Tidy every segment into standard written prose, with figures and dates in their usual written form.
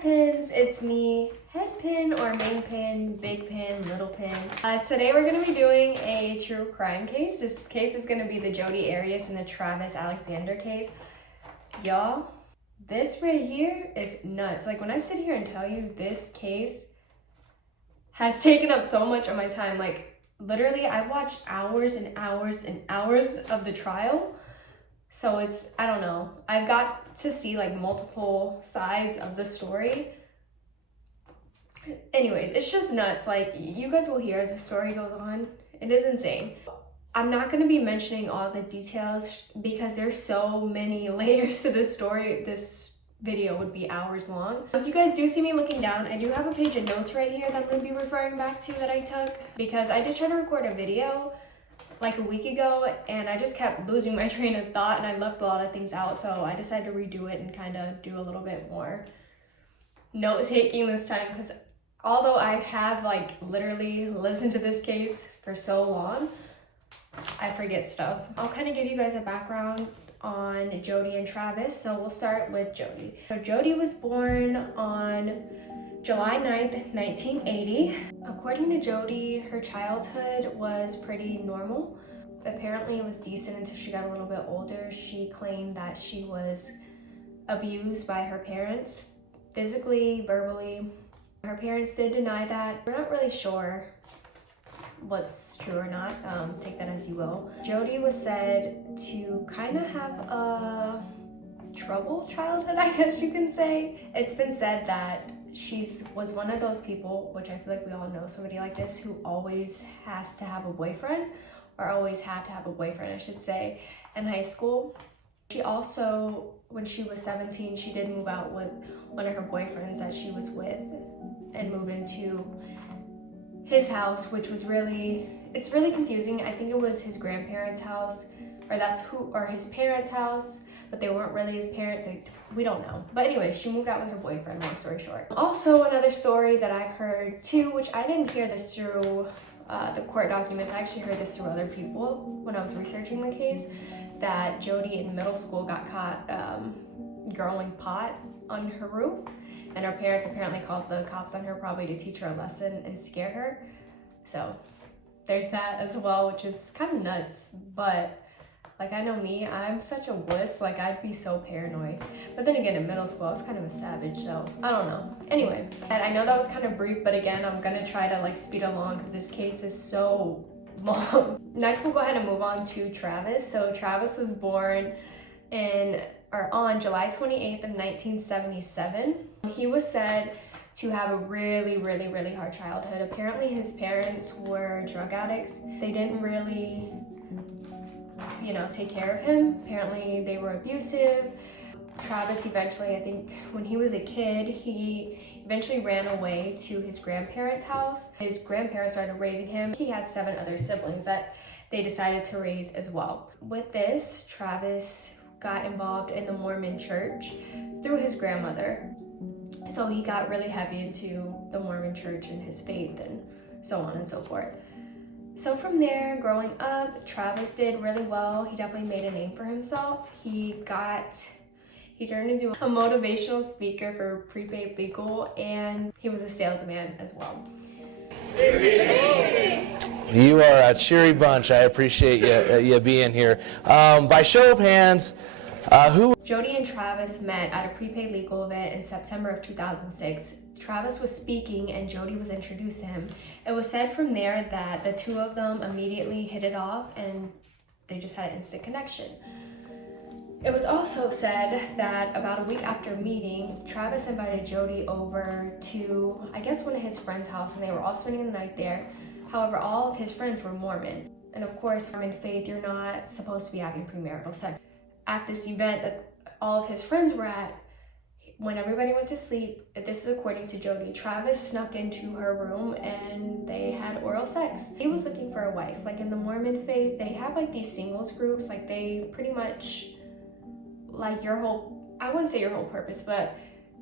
Pins, it's me, Head Pin or Main Pin, Big Pin, Little Pin. Today we're going to be doing a true crime case. This case is going to be the Jodi Arias and the Travis Alexander case. Y'all, this right here is nuts. Like, when I sit here and tell you this case has taken up so much of my time, like literally I've watched hours and hours and hours of the trial. So it's, I don't know, I've got to see like multiple sides of the story. Anyways, it's just nuts. Like, you guys will hear as the story goes on. It is insane. I'm not going to be mentioning all the details because there's so many layers to this story. This video would be hours long. If you guys do see me looking down, I do have a page of notes right here that I'm going to be referring back to that I took, because I did try to record a video like a week ago and I just kept losing my train of thought and I left a lot of things out, so I decided to redo it and kind of do a little bit more note taking this time, because although I have like literally listened to this case for so long, I forget stuff. I'll kind of give you guys a background on Jodi and Travis. So we'll start with Jodi. So Jodi was born on July 9th, 1980. According to Jodi, her childhood was pretty normal. Apparently it was decent until she got a little bit older. She claimed that she was abused by her parents, physically, verbally. Her parents did deny that. We're not really sure what's true or not. Take that as you will. Jodi was said to kind of have a troubled childhood, I guess you can say. It's been said that was one of those people, which I feel like we all know somebody like this, who always has to have a boyfriend, or always had to have a boyfriend, I should say, in high school. She also, when she was 17, she did move out with one of her boyfriends that she was with and moved into his house, which was it's really confusing. I think it was his grandparents' house, or his parents' house, but they weren't really his parents. We don't know. But anyway, she moved out with her boyfriend, long story short. Also, another story that I've heard too, which I didn't hear this through the court documents, I actually heard this through other people when I was researching the case, that Jodi in middle school got caught growing pot on her roof, and her parents apparently called the cops on her, probably to teach her a lesson and scare her. So there's that as well, which is kind of nuts. But like, I know me, I'm such a wuss, like I'd be so paranoid. But then again, in middle school, I was kind of a savage, so I don't know. Anyway, and I know that was kind of brief, but again, I'm gonna try to like speed along because this case is so long. Next, we'll go ahead and move on to Travis. So Travis was born on July 28th of 1977. He was said to have a really, really, really hard childhood. Apparently his parents were drug addicts. They didn't really, take care of him. Apparently they were abusive. Travis eventually, I think when he was a kid, he eventually ran away to his grandparents' house. His grandparents started raising him. He had 7 other siblings that they decided to raise as well. With this, Travis got involved in the Mormon church through his grandmother. So he got really heavy into the Mormon church and his faith and so on and so forth. So from there, growing up, Travis did really well. He definitely made a name for himself. He turned into a motivational speaker for prepaid legal, and he was a salesman as well. You are a cheery bunch. I appreciate you being here. By show of hands, who? Jodi and Travis met at a prepaid legal event in September of 2006. Travis was speaking and Jodi was introduced to him. It was said from there that the two of them immediately hit it off and they just had an instant connection. It was also said that about a week after meeting, Travis invited Jodi over to, I guess, one of his friends' house, and they were all spending the night there. However, all of his friends were Mormon. And of course, Mormon faith, you're not supposed to be having premarital sex. At this event that all of his friends were at, when everybody went to sleep, this is according to Jodi, Travis snuck into her room and they had oral sex. He was looking for a wife. Like in the Mormon faith, they have like these singles groups, like they pretty much, like I wouldn't say your whole purpose, but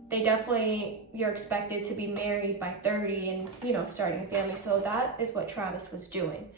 they definitely, you're expected to be married by 30 and, starting a family. So that is what Travis was doing.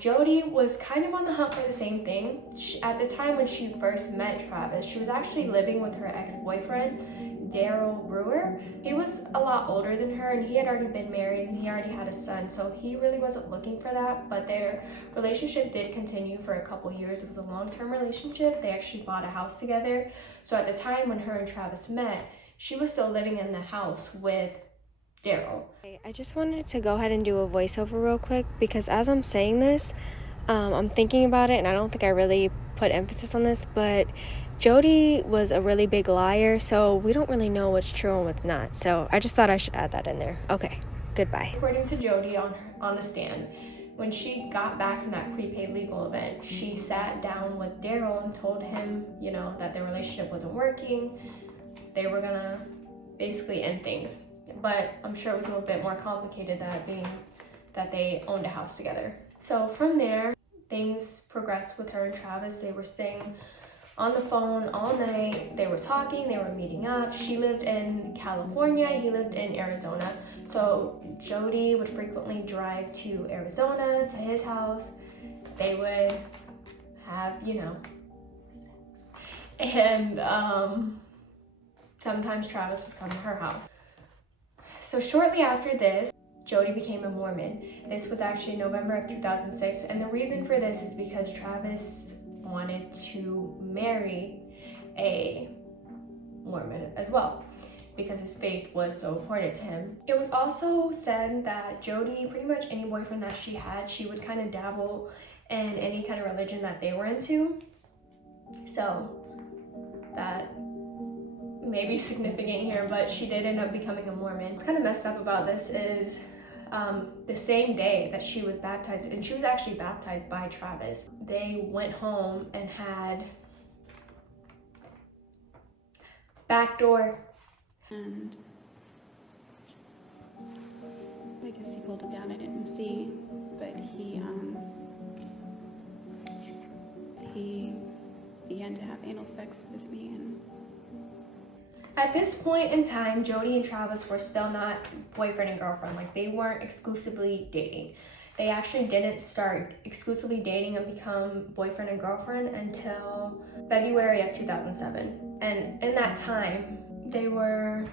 Jodi was kind of on the hunt for the same thing. At the time when she first met Travis, she was actually living with her ex-boyfriend, Daryl Brewer. He was a lot older than her, and he had already been married and he already had a son, so he really wasn't looking for that, but their relationship did continue for a couple years. It was a long-term relationship. They actually bought a house together. So at the time when her and Travis met, she was still living in the house with Daryl. I just wanted to go ahead and do a voiceover real quick because as I'm saying this, I'm thinking about it, and I don't think I really put emphasis on this, but Jodi was a really big liar, so we don't really know what's true and what's not. So I just thought I should add that in there. Okay, goodbye. According to Jodi on the stand, when she got back from that prepaid legal event, she sat down with Daryl and told him, you know, that their relationship wasn't working. They were gonna basically end things. But I'm sure it was a little bit more complicated, that being that they owned a house together. So from there, things progressed with her and Travis. They were staying on the phone all night. They were talking, they were meeting up. She lived in California, he lived in Arizona. So Jodi would frequently drive to Arizona, to his house. They would have, you know, sex. And sometimes Travis would come to her house. So shortly after this, Jodi became a Mormon. This was actually November of 2006, and the reason for this is because Travis wanted to marry a Mormon as well, because his faith was so important to him. It was also said that Jodi, pretty much any boyfriend that she had, she would kind of dabble in any kind of religion that they were into. So that may be significant here, but she did end up becoming a Mormon. What's kind of messed up about this is the same day that she was baptized, and she was actually baptized by Travis, they went home and had backdoor. And I guess he pulled it down, I didn't see, but he began to have anal sex with me. And at this point in time, Jodi and Travis were still not boyfriend and girlfriend. Like, they weren't exclusively dating. They actually didn't start exclusively dating and become boyfriend and girlfriend until February of 2007. And in that time, they were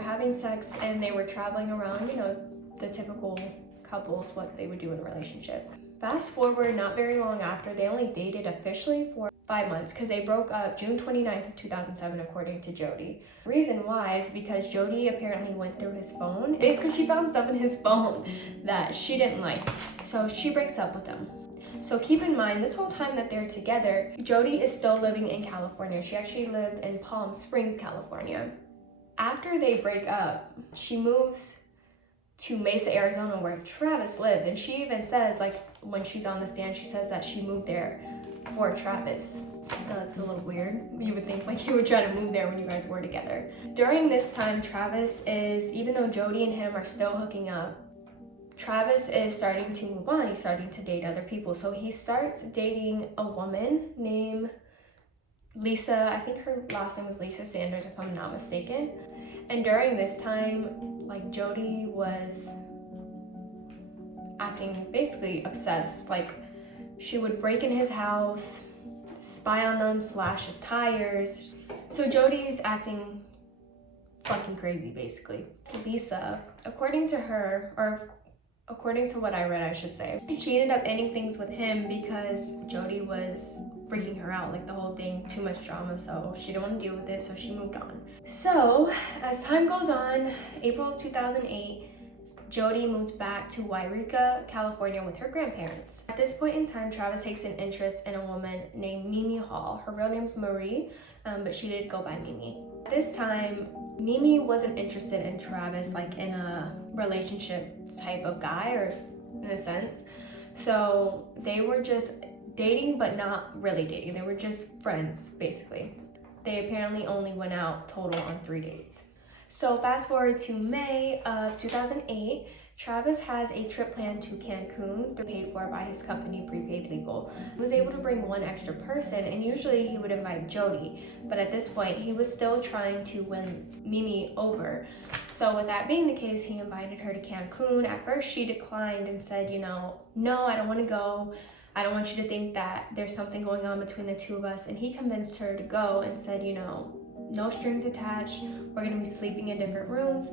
having sex and they were traveling around, you know, the typical couples, what they would do in a relationship. Fast forward, not very long after, they only dated officially for 5 months, because they broke up June 29th of 2007, according to Jodi. Reason why is because Jodi apparently went through his phone. Basically, she found stuff in his phone that she didn't like, so she breaks up with him. So keep in mind, this whole time that they're together, Jodi is still living in California. She actually lived in Palm Springs, California. After they break up, she moves to Mesa, Arizona, where Travis lives, and she even says, like, when she's on the stand, she says that she moved there for Travis. That's a little weird. You would think like you would try to move there when you guys were together. During this time, Travis is, even though Jodi and him are still hooking up, Travis is starting to move on. He's starting to date other people. So he starts dating a woman named Lisa. I think her last name was Lisa Sanders, if I'm not mistaken. And during this time, like, Jodi was acting basically obsessed. Like, she would break in his house, spy on him, slash his tires. So Jodi's acting fucking crazy, basically. Lisa, according to her, or according to what I read, I should say, she ended up ending things with him because Jodi was freaking her out, like the whole thing, too much drama, so she didn't want to deal with it, so she moved on. So as time goes on, April of 2008, Jodi moves back to Wairika, California with her grandparents. At this point in time, Travis takes an interest in a woman named Mimi Hall. Her real name's Marie, but she did go by Mimi. At this time, Mimi wasn't interested in Travis, like in a relationship type of guy, or in a sense. So they were just dating, but not really dating. They were just friends, basically. They apparently only went out total on 3 dates. So fast forward to May of 2008, Travis has a trip planned to Cancun, paid for by his company, Prepaid Legal. He was able to bring one extra person, and usually he would invite Jodi, but at this point he was still trying to win Mimi over. So with that being the case, he invited her to Cancun. At first she declined and said, no, I don't want to go. I don't want you to think that there's something going on between the two of us. And he convinced her to go and said, no strings attached. We're going to be sleeping in different rooms.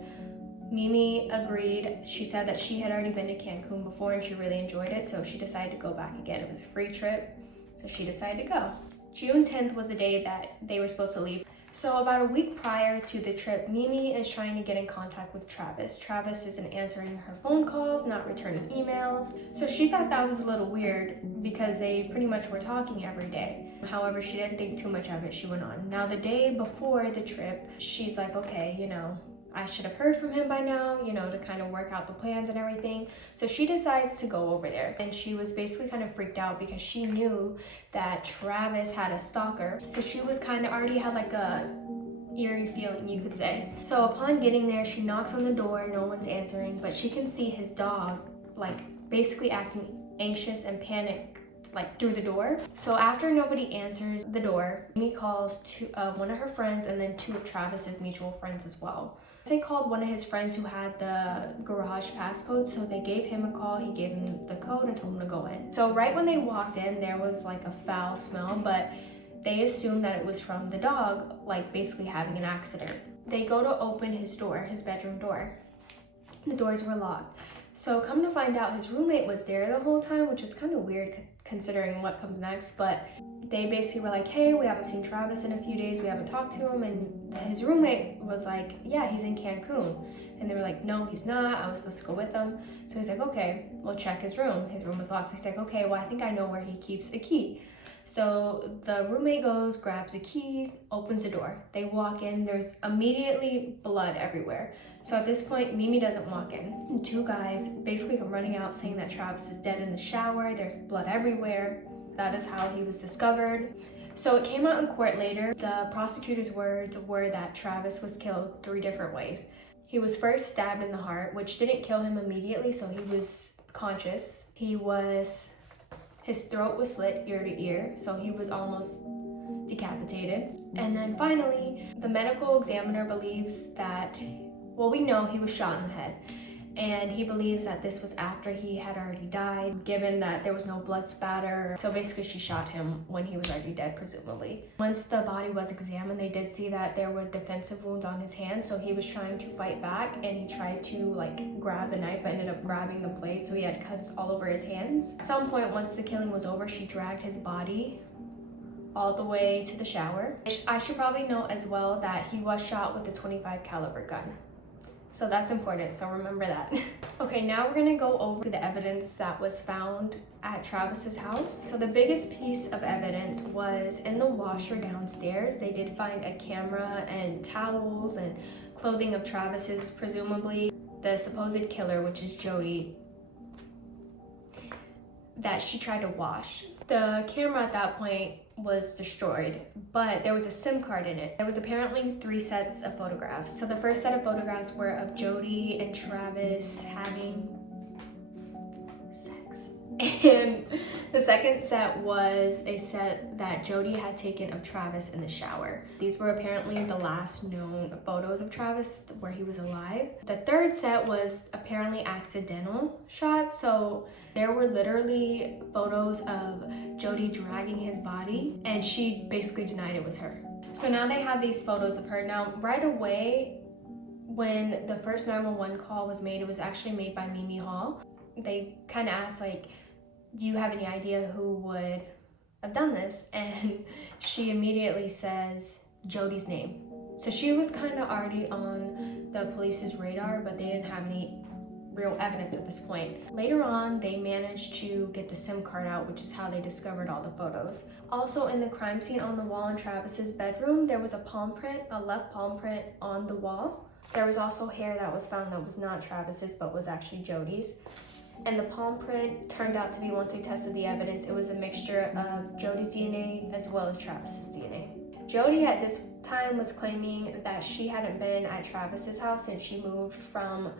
Mimi agreed. She said that she had already been to Cancun before and she really enjoyed it, so she decided to go back again. It was a free trip, so she decided to go. June 10th was the day that they were supposed to leave. So about a week prior to the trip, Mimi is trying to get in contact with Travis. Travis isn't answering her phone calls, not returning emails. So she thought that was a little weird because they pretty much were talking every day. However, she didn't think too much of it. She went on. Now the day before the trip, she's like, okay, I should have heard from him by now, to kind of work out the plans and everything. So she decides to go over there. And she was basically kind of freaked out because she knew that Travis had a stalker. So she was kind of already had like a eerie feeling, you could say. So upon getting there, she knocks on the door, no one's answering, but she can see his dog basically acting anxious and panicked through the door. So after nobody answers the door, Mimi calls one of her friends and then two of Travis's mutual friends as well. They called one of his friends who had the garage passcode, so they gave him a call. He gave him the code and told him to go in. So right when they walked in, there was a foul smell, but they assumed that it was from the dog, basically having an accident. They go to open his door, his bedroom door. The doors were locked. So come to find out, his roommate was there the whole time, which is kind of weird considering what comes next, but they basically were like, hey, we haven't seen Travis in a few days, we haven't talked to him, and his roommate was like, yeah, he's in Cancun. And they were like, no, he's not, I was supposed to go with him. So he's like, okay, we'll check his room. His room was locked, so he's like, okay, well, I think I know where he keeps a key. So the roommate goes, grabs a key, opens the door. They walk in, there's immediately blood everywhere. So at this point, Mimi doesn't walk in. Two guys basically come running out saying that Travis is dead in the shower, there's blood everywhere. That is how he was discovered. So it came out in court later. The prosecutor's words were that Travis was killed 3 different ways. He was first stabbed in the heart, which didn't kill him immediately, so he was conscious. His throat was slit ear to ear, so he was almost decapitated. And then finally, the medical examiner believes that, we know he was shot in the head. And he believes that this was after he had already died, given that there was no blood spatter. So basically she shot him when he was already dead, presumably. Once the body was examined, they did see that there were defensive wounds on his hands, so he was trying to fight back and he tried to grab the knife but ended up grabbing the blade, so he had cuts all over his hands. At some point, once the killing was over, she dragged his body all the way to the shower. I should probably note as well that he was shot with a .25 caliber gun. So that's important, so remember that. Okay, now we're gonna go over to the evidence that was found at Travis's house. So the biggest piece of evidence was in the washer downstairs. They did find a camera and towels and clothing of Travis's, presumably the supposed killer, which is Jodi, that she tried to wash. The camera at that point was destroyed, but there was a SIM card in it. There was apparently 3 sets of photographs. So the first set of photographs were of Jodi and Travis having sex. And the second set was a set that Jodi had taken of Travis in the shower. These were apparently the last known photos of Travis where he was alive. The third set was apparently accidental shots. So there were literally photos of Jodi dragging his body, and she basically denied it was her. So now they have these photos of her. Now, right away, when the first 911 call was made, it was actually made by Mimi Hall. They kind of asked, do you have any idea who would have done this? And she immediately says Jodi's name. So she was kind of already on the police's radar, but they didn't have any real evidence at this point. Later on, they managed to get the SIM card out, which is how they discovered all the photos. Also, in the crime scene on the wall in Travis's bedroom, there was a palm print, a left palm print on the wall. There was also hair that was found that was not Travis's, but was actually Jodi's. And the palm print turned out to be, once they tested the evidence, it was a mixture of Jodi's DNA as well as Travis's DNA. Jodi at this time was claiming that she hadn't been at Travis's house since she moved from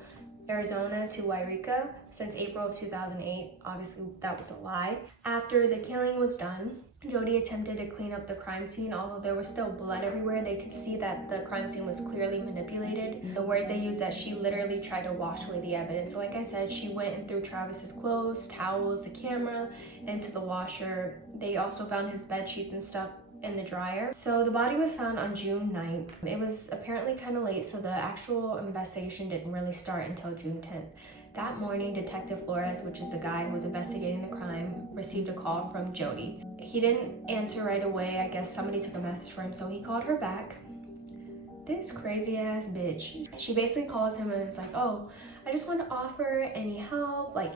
Arizona to Wairika since April of 2008. Obviously, that was a lie. After the killing was done, Jodi attempted to clean up the crime scene. Although there was still blood everywhere, they could see that the crime scene was clearly manipulated. The words they used, that she literally tried to wash away the evidence. So like I said, she went and threw Travis's clothes, towels, the camera into the washer. They also found his bed sheets and stuff in the dryer. So the body was found on June 9th. It was apparently kind of late, so the actual investigation didn't really start until June 10th. That morning, Detective Flores, which is the guy who was investigating the crime, received a call from Jodi. He didn't answer right away. I guess somebody took a message for him, so he called her back. This crazy ass bitch. She basically calls him and is like, oh, I just want to offer any help. Like,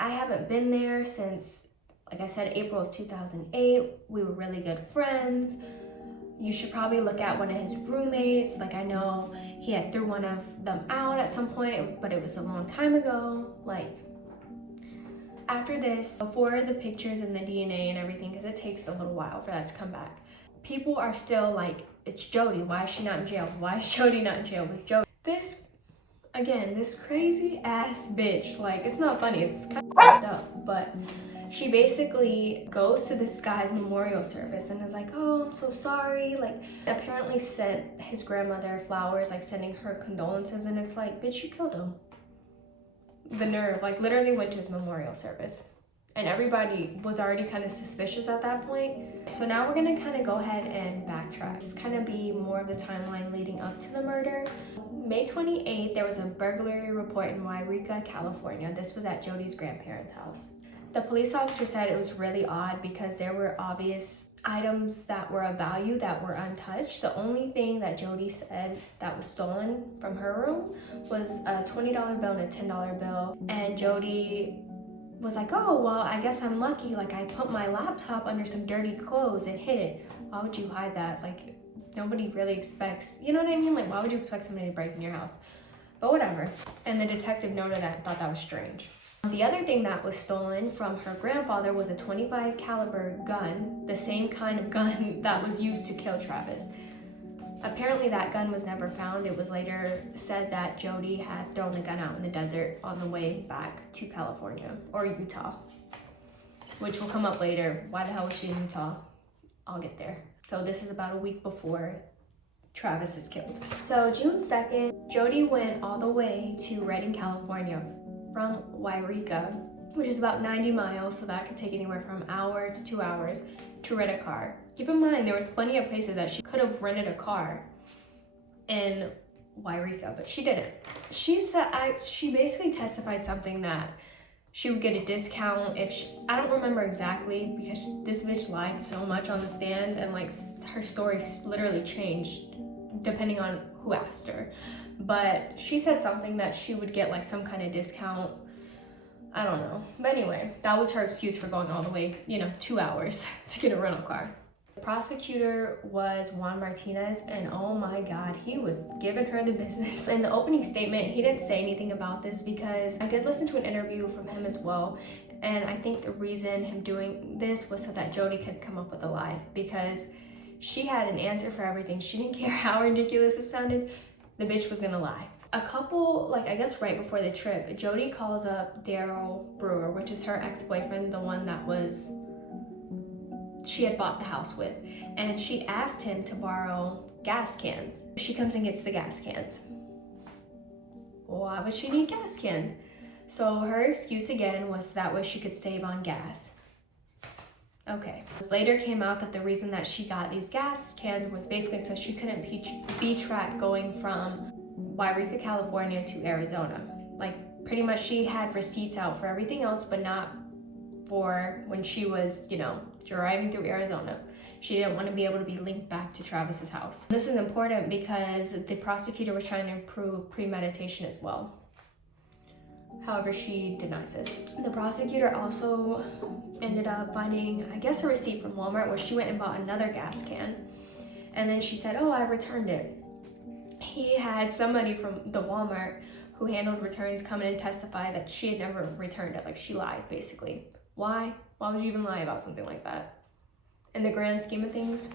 I haven't been there since, like I said, April of 2008. We were really good friends. You should probably look at one of his roommates. Like, I know he had threw one of them out at some point, but it was a long time ago. Like, after this, before the pictures and the DNA and everything, because it takes a little while for that to come back, people are still like, it's Jodi. Why is she not in jail? Why is Jodi not in jail? With Jodi. This crazy ass bitch. Like, it's not funny. It's kind of fucked up, but she basically goes to this guy's memorial service and is like, oh, I'm so sorry. Like, apparently sent his grandmother flowers, like sending her condolences. And it's like, bitch, you killed him. The nerve, like literally went to his memorial service. And everybody was already kind of suspicious at that point. So now we're gonna kind of go ahead and backtrack. This kind of be more of the timeline leading up to the murder. May 28th, there was a burglary report in Wairika, California. This was at Jodi's grandparents' house. The police officer said it was really odd because there were obvious items that were of value that were untouched. The only thing that Jodi said that was stolen from her room was a $20 bill and a $10 bill. And Jodi was like, oh, well, I guess I'm lucky. Like, I put my laptop under some dirty clothes and hid it. Why would you hide that? Like, nobody really expects, you know what I mean? Like, why would you expect somebody to break in your house? But whatever. And the detective noted that and thought that was strange. The other thing that was stolen from her grandfather was a .25 caliber gun, the same kind of gun that was used to kill Travis. Apparently that gun was never found. It was later said that Jodi had thrown the gun out in the desert on the way back to California or Utah, which will come up later. Why the hell was she in Utah? I'll get there. So this is about a week before Travis is killed. So June 2nd, Jodi went all the way to Redding, California from Wairika, which is about 90 miles, so that could take anywhere from an hour to 2 hours to rent a car. Keep in mind, there was plenty of places that she could have rented a car in Wairika, but she didn't. She said, she basically testified something that she would get a discount if she, I don't remember exactly because this bitch lied so much on the stand and like her story literally changed depending on who asked her. But she said something that she would get like some kind of discount. I don't know. But anyway, that was her excuse for going all the way, 2 hours to get a rental car. The prosecutor was Juan Martinez, and oh my God, he was giving her the business. In the opening statement, he didn't say anything about this because I did listen to an interview from him as well. And I think the reason him doing this was so that Jodi could come up with a lie because she had an answer for everything. She didn't care how ridiculous it sounded. The bitch was gonna lie. A couple, I guess right before the trip, Jodi calls up Daryl Brewer, which is her ex-boyfriend, the one that she had bought the house with. And she asked him to borrow gas cans. She comes and gets the gas cans. Why would she need gas cans? So her excuse again was that way she could save on gas. Okay. Later came out that the reason that she got these gas cans was basically so she couldn't be tracked going from Wairika, California to Arizona. Like, pretty much she had receipts out for everything else, but not for when she was, driving through Arizona. She didn't want to be able to be linked back to Travis's house. This is important because the prosecutor was trying to prove premeditation as well. However, she denies this. The prosecutor also ended up finding, I guess, a receipt from Walmart where she went and bought another gas can. And then she said, oh, I returned it. He had somebody from the Walmart who handled returns come in and testify that she had never returned it. Like, she lied, basically. Why? Why would you even lie about something like that? In the grand scheme of things?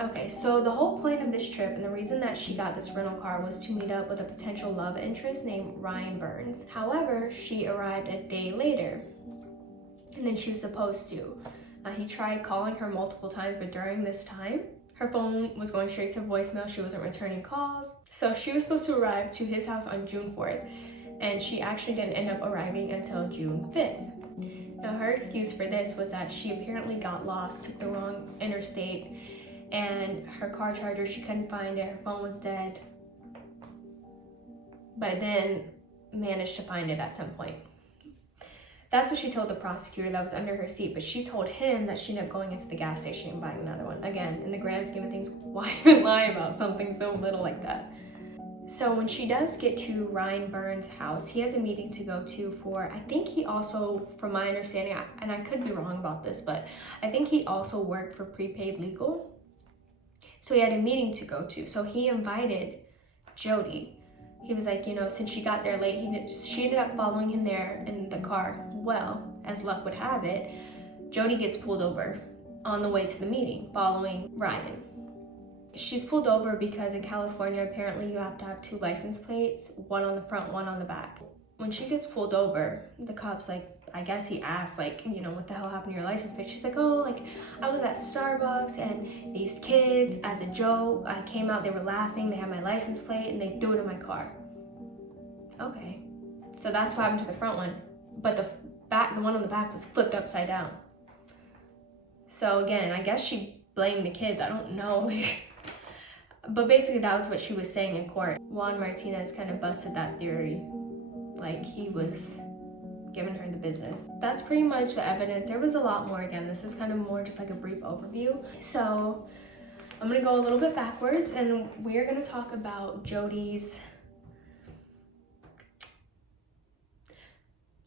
Okay, so the whole point of this trip and the reason that she got this rental car was to meet up with a potential love interest named Ryan Burns. However, she arrived a day later than she was supposed to. He tried calling her multiple times, but during this time, her phone was going straight to voicemail. She wasn't returning calls. So she was supposed to arrive to his house on June 4th, and she actually didn't end up arriving until June 5th. Now, her excuse for this was that she apparently got lost, took the wrong interstate, and her car charger, she couldn't find it, her phone was dead, but then managed to find it at some point. That's what she told the prosecutor that was under her seat, but she told him that she ended up going into the gas station and buying another one. Again, in the grand scheme of things, why even lie about something so little like that? So when she does get to Ryan Burns' house, he has a meeting to go to for, I think he also, from my understanding, and I could be wrong about this, but I think he also worked for Prepaid Legal. So he had a meeting to go to. So he invited Jodi. He was like, you know, since she got there late, she ended up following him there in the car. Well, as luck would have it, Jodi gets pulled over on the way to the meeting following Ryan. She's pulled over because in California, apparently you have to have 2 license plates, one on the front, one on the back. When she gets pulled over, the cop's like, I guess he asked, like, you know, what the hell happened to your license plate? She's like, oh, like, I was at Starbucks and these kids, as a joke, I came out, they were laughing, they had my license plate and they threw it in my car. Okay, so that's what happened to the front one, but the one on the back was flipped upside down. So again, I guess she blamed the kids, I don't know. But basically that was what she was saying in court. Juan Martinez kind of busted that theory, like he was giving her the business. That's pretty much the evidence. There was a lot more. Again, this is kind of more just like a brief overview. So I'm gonna go a little bit backwards and we're gonna talk about Jodi's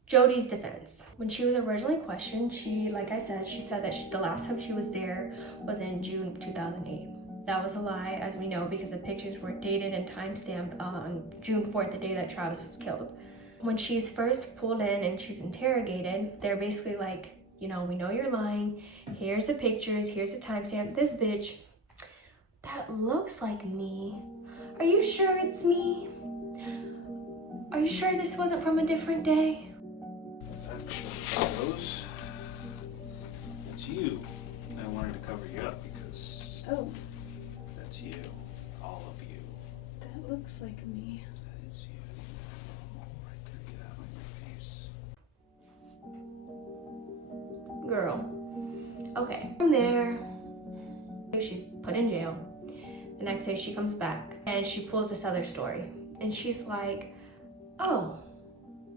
defense. When she was originally questioned, she, like I said, she said that the last time she was there was in June of 2008. That was a lie, as we know, because the pictures were dated and time-stamped on June 4th, the day that Travis was killed. When she's first pulled in and she's interrogated, they're basically like, you know, we know you're lying. Here's the pictures, here's the timestamp. This bitch, that looks like me. Are you sure it's me? Are you sure this wasn't from a different day? Rose, it's you. I wanted to cover you up because Oh, that's you. All of you. that looks like me. That is you. Mole right there. Get out of my face. Girl. Okay. From there, she's put in jail. The next day she comes back and she pulls this other story. And she's like, oh,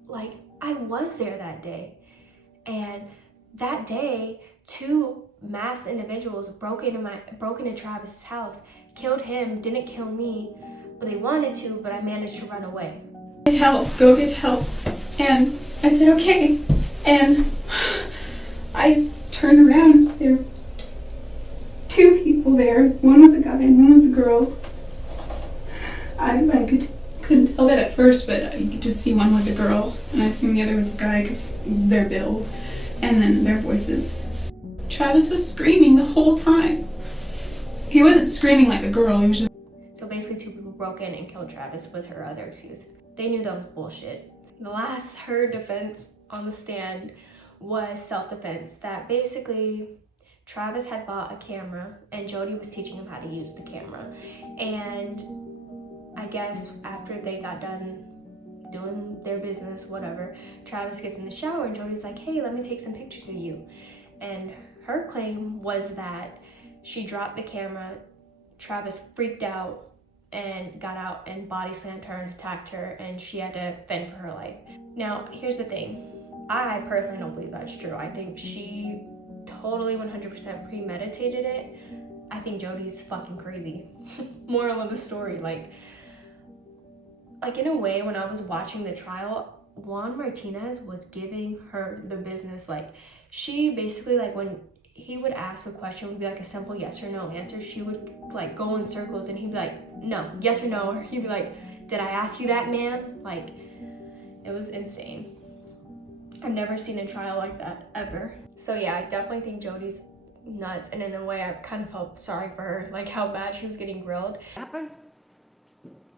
like I was there that day. And that day, 2 masked individuals broke into Travis's house, killed him, didn't kill me, but they wanted to, but I managed to run away. Help, go get help. And I said, okay. And I turned around, there were 2 people there. One was a guy and one was a girl. I couldn't tell that at first, but you could just see one was a girl, and I assumed the other was a guy because their build, and then their voices. Travis was screaming the whole time. He wasn't screaming like a girl, he was just... So basically 2 people broke in and killed Travis was her other excuse. They knew that was bullshit. The last, her defense on the stand was self-defense, that basically Travis had bought a camera and Jodi was teaching him how to use the camera. And I guess after they got done doing their business, whatever, Travis gets in the shower and Jodi's like, hey, let me take some pictures of you. And her claim was that she dropped the camera, Travis freaked out and got out and body slammed her and attacked her, and she had to fend for her life. Now, here's the thing. I personally don't believe that's true. I think she totally 100% premeditated it. I think Jodi's fucking crazy. Moral of the story, like in a way, when I was watching the trial, Juan Martinez was giving her the business. Like, she basically, like, when he would ask a question, it would be like a simple yes or no answer, she would like go in circles and he'd be like, no, yes or no, or he'd be like, did I ask you that, ma'am? Like, it was insane. I've never seen a trial like that, ever. So yeah, I definitely think Jodi's nuts, and in a way I kind of felt sorry for her, like how bad she was getting grilled. Happen?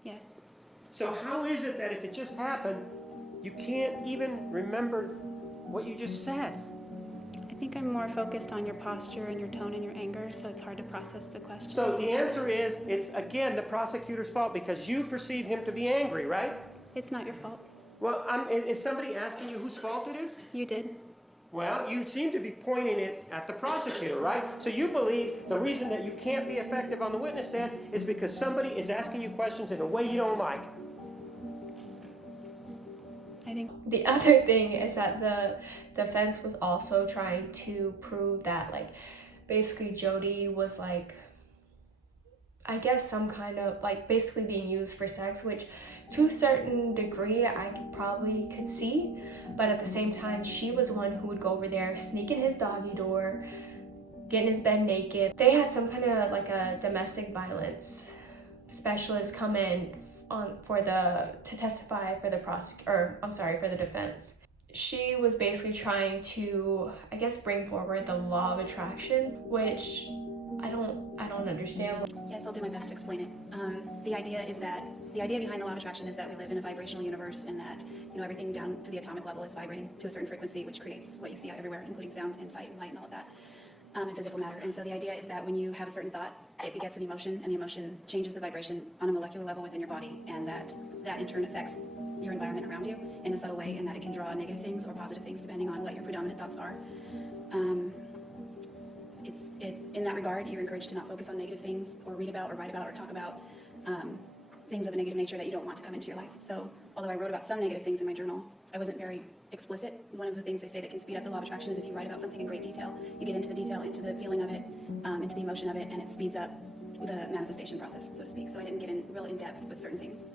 Yes. So how is it that if it just happened, you can't even remember what you just said? I think I'm more focused on your posture and your tone and your anger, so it's hard to process the question. So the answer is, it's again the prosecutor's fault because you perceive him to be angry, right? It's not your fault. Well, is somebody asking you whose fault it is? You did. Well, you seem to be pointing it at the prosecutor, right? So you believe the reason that you can't be effective on the witness stand is because somebody is asking you questions in a way you don't like. I think The other thing is that the defense was also trying to prove that, like, basically Jodi was, like, I guess some kind of, like, basically being used for sex, which to a certain degree I probably could see, but at the same time she was one who would go over there, sneak in his doggy door, get in his bed naked. They had some kind of like a domestic violence specialist come in to testify for the for the defense. She was basically trying to, I guess, bring forward the law of attraction, which I don't understand. Yes, I'll do my best to explain it. The idea behind the law of attraction is that we live in a vibrational universe, and that everything down to the atomic level is vibrating to a certain frequency, which creates what you see out everywhere, including sound and sight and light and all of that, and physical matter. And so the idea is that when you have a certain thought, it begets an emotion, and the emotion changes the vibration on a molecular level within your body, and that in turn affects your environment around you in a subtle way, and that it can draw negative things or positive things depending on what your predominant thoughts are. In that regard, you're encouraged to not focus on negative things, or read about, or write about, or talk about things of a negative nature that you don't want to come into your life. So, although I wrote about some negative things in my journal, I wasn't very explicit. One of the things they say that can speed up the law of attraction is if you write about something in great detail, you get into the detail, into the feeling of it, into the emotion of it, and it speeds up the manifestation process, so to speak. So I didn't get in real in depth with certain things.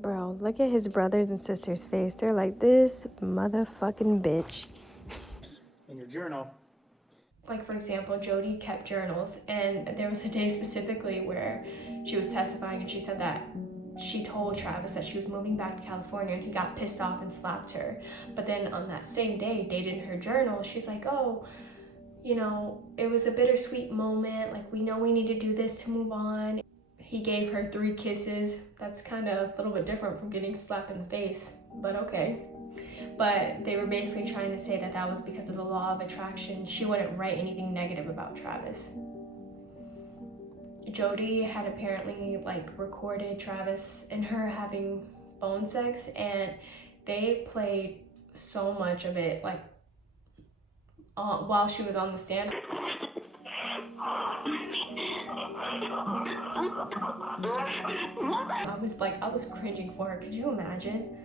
Bro, look at his brothers and sisters' face. They're like, this motherfucking bitch. In your journal. Like, for example, Jodi kept journals, and there was a day specifically where she was testifying, and she said that she told Travis that she was moving back to California, and he got pissed off and slapped her. But then on that same day, dated in her journal, she's like, oh, it was a bittersweet moment. Like, we know we need to do this to move on. He gave her 3 kisses. That's kind of a little bit different from getting slapped in the face, but okay. But they were basically trying to say that was because of the law of attraction. She wouldn't write anything negative about Travis. Jodi had apparently recorded Travis and her having phone sex, and they played so much of it while she was on the stand. I was cringing for her. Could you imagine?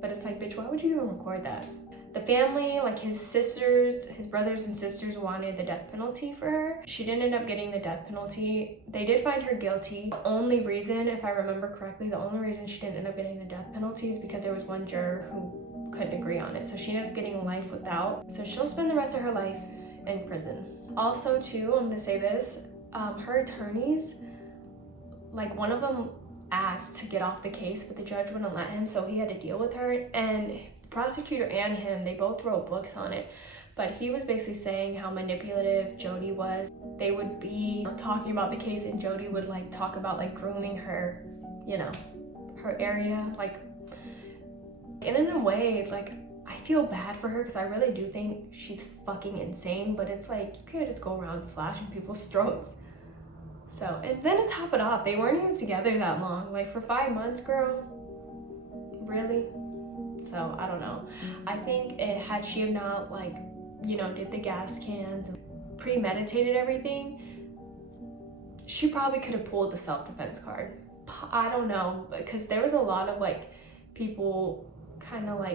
But it's like, bitch, why would you even record that? The family, his brothers and sisters wanted the death penalty for her. She didn't end up getting the death penalty. They did find her guilty. The only reason, if I remember correctly, she didn't end up getting the death penalty is because there was one juror who couldn't agree on it. So she ended up getting life without. So she'll spend the rest of her life in prison. Also, too, I'm gonna say this, her attorneys, one of them asked to get off the case, but the judge wouldn't let him, so he had to deal with her. And the prosecutor and him, they both wrote books on it, but he was basically saying how manipulative Jodi was. They would be talking about the case, and Jodi would talk about grooming her, her area, and in a way, I feel bad for her because I really do think she's fucking insane, but it's you can't just go around slashing people's throats. So, and then to top it off, they weren't even together that long. For 5 months, girl? Really? So, I don't know. I think had she have not, did the gas cans and premeditated everything, she probably could have pulled the self-defense card. I don't know, because there was a lot of, people kind of,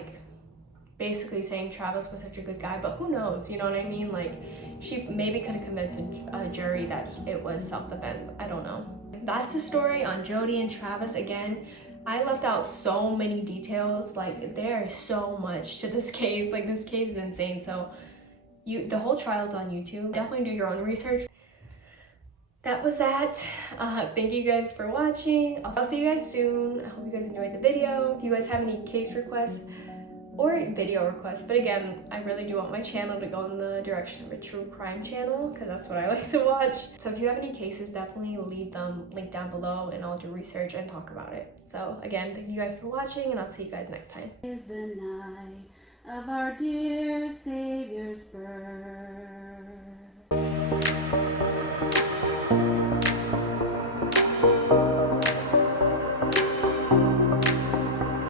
basically saying Travis was such a good guy, but who knows, you know what I mean? She maybe could have convinced a jury that it was self-defense. I don't know. That's the story on Jodi and Travis. Again, I left out so many details. There is so much to this case. This case is insane. So the whole trial's on YouTube. Definitely do your own research. That was that. Thank you guys for watching. I'll see you guys soon. I hope you guys enjoyed the video. If you guys have any case requests, or video requests. But again, I really do want my channel to go in the direction of a true crime channel because that's what I like to watch. So if you have any cases, definitely leave them linked down below and I'll do research and talk about it. So again, thank you guys for watching and I'll see you guys next time. Is the night of our dear Savior's birth.